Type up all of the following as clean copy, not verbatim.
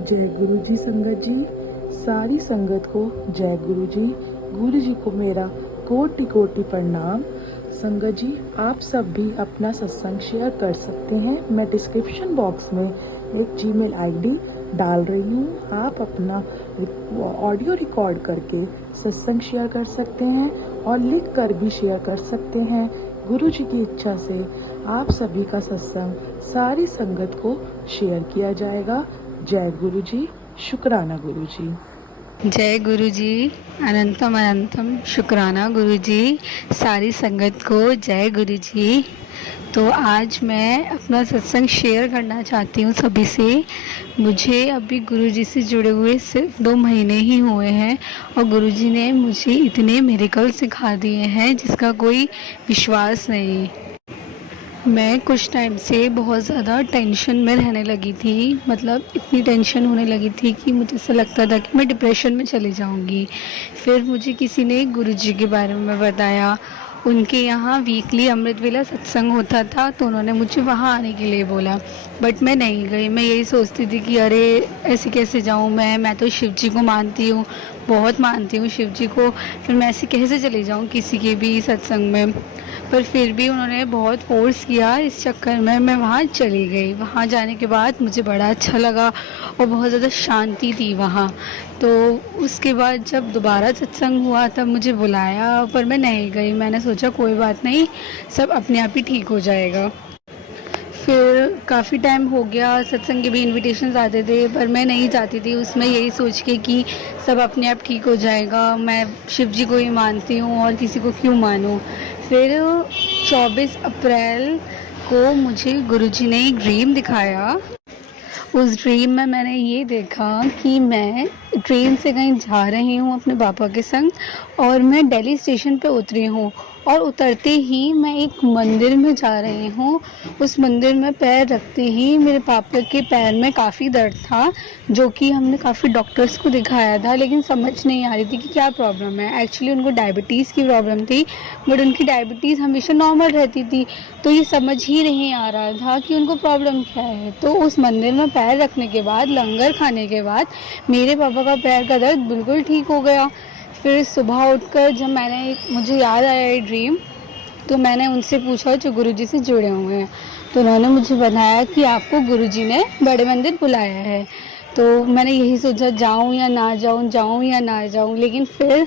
जय गुरु जी संगत जी, सारी संगत को जय गुरु जी। गुरु जी को मेरा कोटि कोटि प्रणाम। संगत जी, आप सब भी अपना सत्संग शेयर कर सकते हैं। मैं डिस्क्रिप्शन बॉक्स में एक जीमेल आईडी डाल रही हूँ। आप अपना ऑडियो रिकॉर्ड करके सत्संग शेयर कर सकते हैं और लिख कर भी शेयर कर सकते हैं। गुरु जी की इच्छा से आप सभी का सत्संग सारी संगत को शेयर किया जाएगा। जय गुरु जी, शुक्राना गुरु जी। जय गुरु जी, अनंतम अनंतम शुक्राना गुरु जी। सारी संगत को जय गुरु जी। तो आज मैं अपना सत्संग शेयर करना चाहती हूँ सभी से। मुझे अभी गुरु जी से जुड़े हुए सिर्फ 2 महीने ही हुए हैं और गुरु जी ने मुझे इतने मिरेकल सिखा दिए हैं जिसका कोई विश्वास नहीं। मैं कुछ टाइम से बहुत ज़्यादा टेंशन में रहने लगी थी, मतलब इतनी टेंशन होने लगी थी कि मुझे ऐसा लगता था कि मैं डिप्रेशन में चली जाऊंगी। फिर मुझे किसी ने गुरुजी के बारे में बताया। उनके यहाँ वीकली अमृत वेला सत्संग होता था तो उन्होंने मुझे वहाँ आने के लिए बोला, बट मैं नहीं गई। मैं यही सोचती थी कि अरे ऐसे कैसे जाऊँ, मैं तो शिव जी को मानती हूँ, बहुत मानती हूँ शिव जी को, फिर मैं ऐसे कैसे चली जाऊँ किसी के भी सत्संग में। पर फिर भी उन्होंने बहुत फोर्स किया, इस चक्कर में मैं वहाँ चली गई। वहाँ जाने के बाद मुझे बड़ा अच्छा लगा और बहुत ज़्यादा शांति थी वहाँ। तो उसके बाद जब दोबारा सत्संग हुआ तब मुझे बुलाया, पर मैं नहीं गई। मैंने सोचा कोई बात नहीं, सब अपने आप ही ठीक हो जाएगा। फिर काफ़ी टाइम हो गया, सत्संग के भी इनविटेशंस आते थे पर मैं नहीं जाती थी उसमें, यही सोच के कि सब अपने आप ठीक हो जाएगा, मैं शिव जी को ही मानती हूँ और किसी को क्यों मानूँ। फिर 24 अप्रैल को मुझे गुरुजी ने एक ड्रीम दिखाया। उस ड्रीम में मैंने ये देखा कि मैं ट्रेन से कहीं जा रही हूँ अपने पापा के संग और मैं दिल्ली स्टेशन पे उतरी हूँ और उतरते ही मैं एक मंदिर में जा रही हूँ। उस मंदिर में पैर रखते ही मेरे पापा के पैर में काफ़ी दर्द था, जो कि हमने काफ़ी डॉक्टर्स को दिखाया था लेकिन समझ नहीं आ रही थी कि क्या प्रॉब्लम है। एक्चुअली उनको डायबिटीज़ की प्रॉब्लम थी, बट उनकी डायबिटीज़ हमेशा नॉर्मल रहती थी, तो ये समझ ही नहीं आ रहा था कि उनको प्रॉब्लम क्या है। तो उस मंदिर में पैर रखने के बाद, लंगर खाने के बाद मेरे पापा का पैर का दर्द बिल्कुल ठीक हो गया। फिर सुबह उठकर जब मुझे याद आया ये ड्रीम, तो मैंने उनसे पूछा जो गुरुजी से जुड़े हुए हैं, तो उन्होंने मुझे बताया कि आपको गुरुजी ने बड़े मंदिर बुलाया है। तो मैंने यही सोचा जाऊं या ना जाऊं, जाऊं या ना जाऊं, लेकिन फिर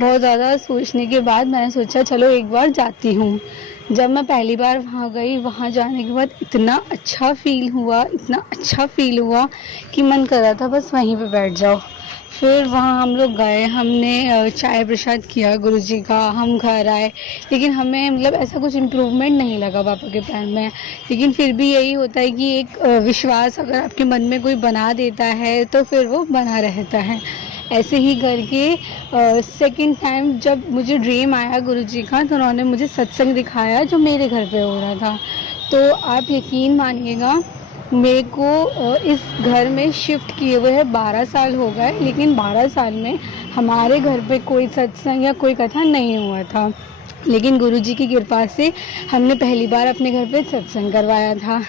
बहुत ज़्यादा सोचने के बाद मैंने सोचा चलो एक बार जाती हूँ। जब मैं पहली बार वहाँ गई, वहाँ जाने के बाद इतना अच्छा फील हुआ कि मन कर रहा था बस वहीं पे बैठ जाओ। फिर वहाँ हम लोग गए, हमने चाय प्रसाद किया गुरुजी का, हम घर आए, लेकिन हमें मतलब ऐसा कुछ इम्प्रूवमेंट नहीं लगा पापा के पैर में। लेकिन फिर भी यही होता है कि एक विश्वास अगर आपके मन में कोई बना देता है तो फिर वो बना रहता है। ऐसे ही करके सेकंड टाइम जब मुझे ड्रीम आया गुरुजी का, तो उन्होंने मुझे सत्संग दिखाया जो मेरे घर पे हो रहा था। तो आप यकीन मानिएगा, मेरे को इस घर में शिफ्ट किए हुए है 12 साल हो गए, लेकिन 12 साल में हमारे घर पे कोई सत्संग या कोई कथा नहीं हुआ था। लेकिन गुरुजी की कृपा से हमने पहली बार अपने घर पे सत्संग करवाया था।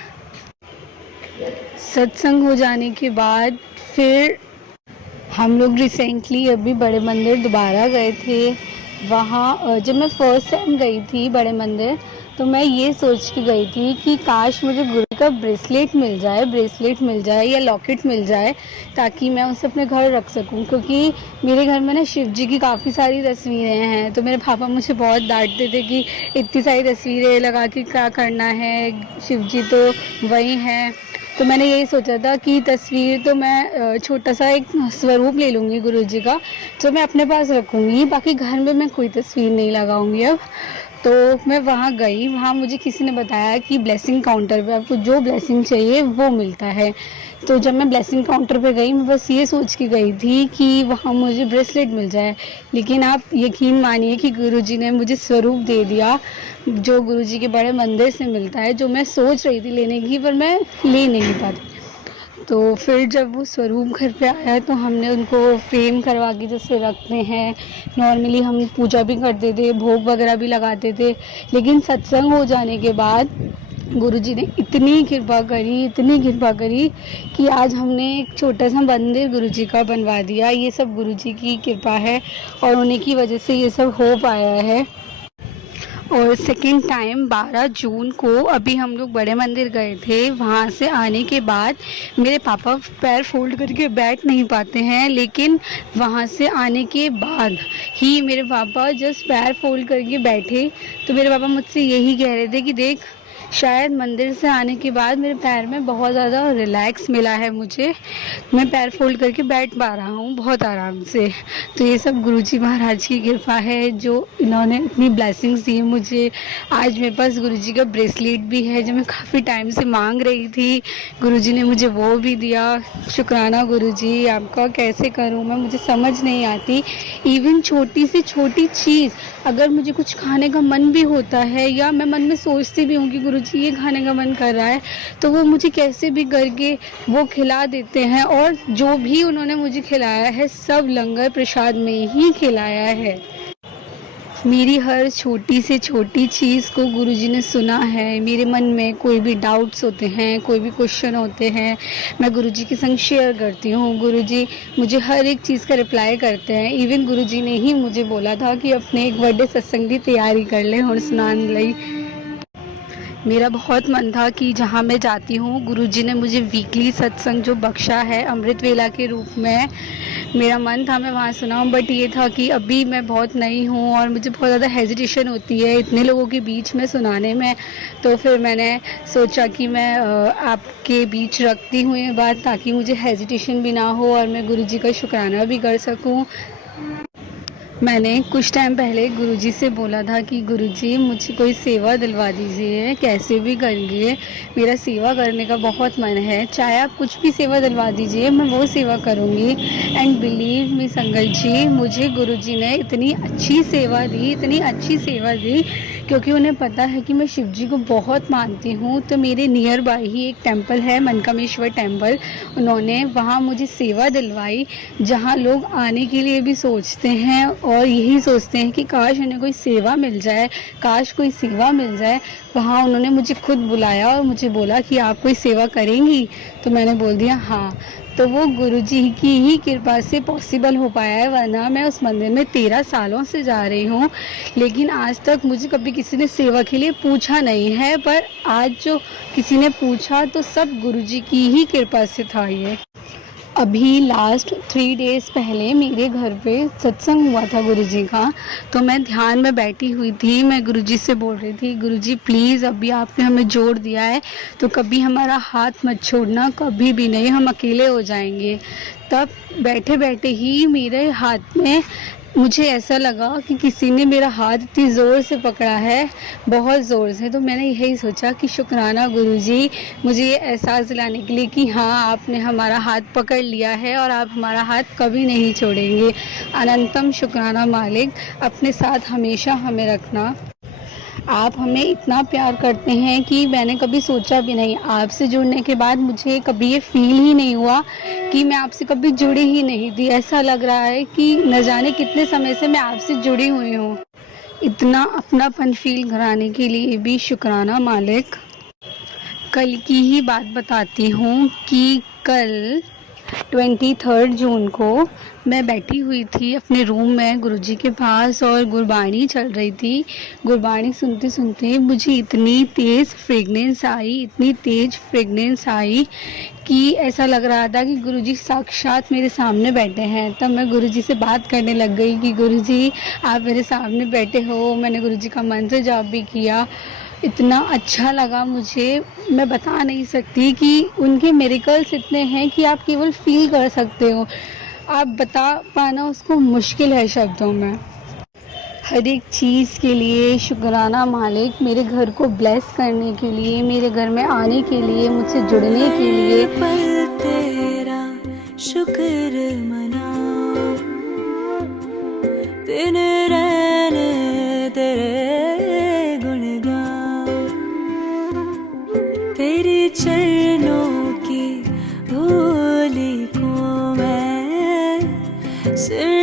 सत्संग हो जाने के बाद फिर हम लोग रिसेंटली अभी बड़े मंदिर दोबारा गए थे। वहाँ जब मैं फर्स्ट टाइम गई थी बड़े मंदिर, तो मैं ये सोच के गई थी कि काश मुझे गुरु का ब्रेसलेट मिल जाए या लॉकेट मिल जाए, ताकि मैं उसे अपने घर रख सकूं। क्योंकि मेरे घर में ना शिव जी की काफ़ी सारी तस्वीरें हैं, तो मेरे पापा मुझे बहुत डांटते थे कि इतनी सारी तस्वीरें लगा के क्या करना है, शिव जी तो वही हैं। तो मैंने यही सोचा था कि तस्वीर तो मैं छोटा सा एक स्वरूप ले लूँगी गुरुजी का, जो मैं अपने पास रखूँगी, बाकी घर में मैं कोई तस्वीर नहीं लगाऊँगी अब। तो मैं वहाँ गई, वहाँ मुझे किसी ने बताया कि ब्लेसिंग काउंटर पे आपको जो ब्लेसिंग चाहिए वो मिलता है। तो जब मैं ब्लेसिंग काउंटर पे गई, मैं बस ये सोच के गई थी कि वहाँ मुझे ब्रेसलेट मिल जाए, लेकिन आप यकीन मानिए कि गुरुजी ने मुझे स्वरूप दे दिया जो गुरुजी के बड़े मंदिर से मिलता है, जो मैं सोच रही थी लेने की पर मैं ले नहीं पाती। तो फिर जब वो स्वरूप घर पे आया तो हमने उनको फ्रेम करवा के जैसे रखते हैं, नॉर्मली हम पूजा भी करते थे, भोग वगैरह भी लगाते थे। लेकिन सत्संग हो जाने के बाद गुरुजी ने इतनी कृपा करी कि आज हमने एक छोटा सा मंदिर गुरुजी का बनवा दिया। ये सब गुरुजी की कृपा है और उन्हीं की वजह से ये सब हो पाया है। और सेकेंड टाइम 12 जून को अभी हम लोग बड़े मंदिर गए थे। वहाँ से आने के बाद मेरे पापा पैर फोल्ड करके बैठ नहीं पाते हैं, लेकिन वहाँ से आने के बाद ही मेरे पापा जस्ट पैर फोल्ड करके बैठे तो मेरे पापा मुझसे यही कह रहे थे कि देख, शायद मंदिर से आने के बाद मेरे पैर में बहुत ज़्यादा रिलैक्स मिला है मुझे, मैं पैर फोल्ड करके बैठ पा रहा हूँ बहुत आराम से। तो ये सब गुरुजी महाराज की कृपा है जो इन्होंने इतनी ब्लेसिंग्स दी मुझे। आज मेरे पास गुरुजी का ब्रेसलेट भी है जो मैं काफ़ी टाइम से मांग रही थी, गुरुजी ने मुझे वो भी दिया। शुक्राना गुरुजी आपका, कैसे करूँ मैं, मुझे समझ नहीं आती। इवन छोटी से छोटी चीज़, अगर मुझे कुछ खाने का मन भी होता है या मैं मन में सोचती भी हूँ कि गुरुजी ये खाने का मन कर रहा है, तो वो मुझे कैसे भी करके वो खिला देते हैं। और जो भी उन्होंने मुझे खिलाया है सब लंगर प्रसाद में ही खिलाया है। मेरी हर छोटी से छोटी चीज़ को गुरुजी ने सुना है। मेरे मन में कोई भी डाउट्स होते हैं, कोई भी क्वेश्चन होते हैं, मैं गुरुजी के संग शेयर करती हूँ। गुरुजी मुझे हर एक चीज़ का रिप्लाई करते हैं। इवन गुरुजी ने ही मुझे बोला था कि अपने एक बर्थडे सत्संग की तैयारी कर ले और सुनान लई। मेरा बहुत मन था कि जहाँ मैं जाती हूँ गुरुजी ने मुझे वीकली सत्संग जो बख्शा है अमृत वेला के रूप में, मेरा मन था मैं वहाँ सुनाऊँ। बट ये था कि अभी मैं बहुत नई हूँ और मुझे बहुत ज़्यादा हेजिटेशन होती है इतने लोगों के बीच में सुनाने में। तो फिर मैंने सोचा कि मैं आपके बीच रखती हूँ ये बात, ताकि मुझे हेजिटेशन भी ना हो और मैं गुरुजी का शुक्राना भी कर सकूँ। मैंने कुछ टाइम पहले गुरुजी से बोला था कि गुरुजी मुझे कोई सेवा दिलवा दीजिए, कैसे भी करिए, मेरा सेवा करने का बहुत मन है, चाहे आप कुछ भी सेवा दिलवा दीजिए मैं वो सेवा करूँगी। एंड बिलीव मी संगत जी, मुझे गुरुजी ने इतनी अच्छी सेवा दी क्योंकि उन्हें पता है कि मैं शिव जी को बहुत मानती हूँ। तो मेरे नियर बाय ही एक टेम्पल है, मनकामेश्वर टेम्पल, उन्होंने वहाँ मुझे सेवा दिलवाई, जहाँ लोग आने के लिए भी सोचते हैं और यही सोचते हैं कि काश उन्हें कोई सेवा मिल जाए, काश कोई सेवा मिल जाए। वहाँ उन्होंने मुझे खुद बुलाया और मुझे बोला कि आप कोई सेवा करेंगी, तो मैंने बोल दिया हाँ। तो वो गुरुजी की ही कृपा से पॉसिबल हो पाया है, वरना मैं उस मंदिर में 13 सालों से जा रही हूँ, लेकिन आज तक मुझे कभी किसी ने सेवा के लिए पूछा नहीं है। पर आज जो किसी ने पूछा तो सब गुरुजी की ही कृपा से था। ये अभी लास्ट 3 डेज़ पहले मेरे घर पे सत्संग हुआ था गुरुजी का, तो मैं ध्यान में बैठी हुई थी, मैं गुरुजी से बोल रही थी गुरुजी प्लीज़ अभी आपने हमें जोड़ दिया है तो कभी हमारा हाथ मत छोड़ना, कभी भी नहीं, हम अकेले हो जाएंगे। तब बैठे बैठे ही मेरे हाथ में मुझे ऐसा लगा कि किसी ने मेरा हाथ इतनी ज़ोर से पकड़ा है, बहुत ज़ोर से। तो मैंने यही सोचा कि शुक्राना गुरुजी मुझे ये एहसास दिलाने के लिए कि हाँ आपने हमारा हाथ पकड़ लिया है और आप हमारा हाथ कभी नहीं छोड़ेंगे। अनंतम शुक्राना मालिक, अपने साथ हमेशा हमें रखना। आप हमें इतना प्यार करते हैं कि मैंने कभी सोचा भी नहीं। आपसे जुड़ने के बाद मुझे कभी ये फील ही नहीं हुआ कि मैं आपसे कभी जुड़ी ही नहीं थी। ऐसा लग रहा है कि न जाने कितने समय से मैं आपसे जुड़ी हुई हूँ। इतना अपनापन फील कराने के लिए भी शुक्राना मालिक। कल की ही बात बताती हूँ कि कल 23 जून को मैं बैठी हुई थी अपने रूम में गुरुजी के पास और गुरबाणी चल रही थी। गुरबाणी सुनते सुनते मुझे इतनी तेज़ फ्रेगनेंस आई कि ऐसा लग रहा था कि गुरुजी साक्षात मेरे सामने बैठे हैं। तब मैं गुरुजी से बात करने लग गई कि गुरुजी आप मेरे सामने बैठे हो। मैंने गुरुजी का मंत्र जाप भी किया। इतना अच्छा लगा मुझे, मैं बता नहीं सकती कि उनके मिरेकल्स इतने हैं कि आप केवल फील कर सकते हो, आप बता पाना उसको मुश्किल है शब्दों में। हर एक चीज़ के लिए शुक्राना मालिक, मेरे घर को ब्लेस करने के लिए, मेरे घर में आने के लिए, मुझसे जुड़ने के लिए। पल तेरा शुक्र मनाओ, दिन रहने तेरे गुण गाओ, तेरे चरणों की धूली को मैं सिर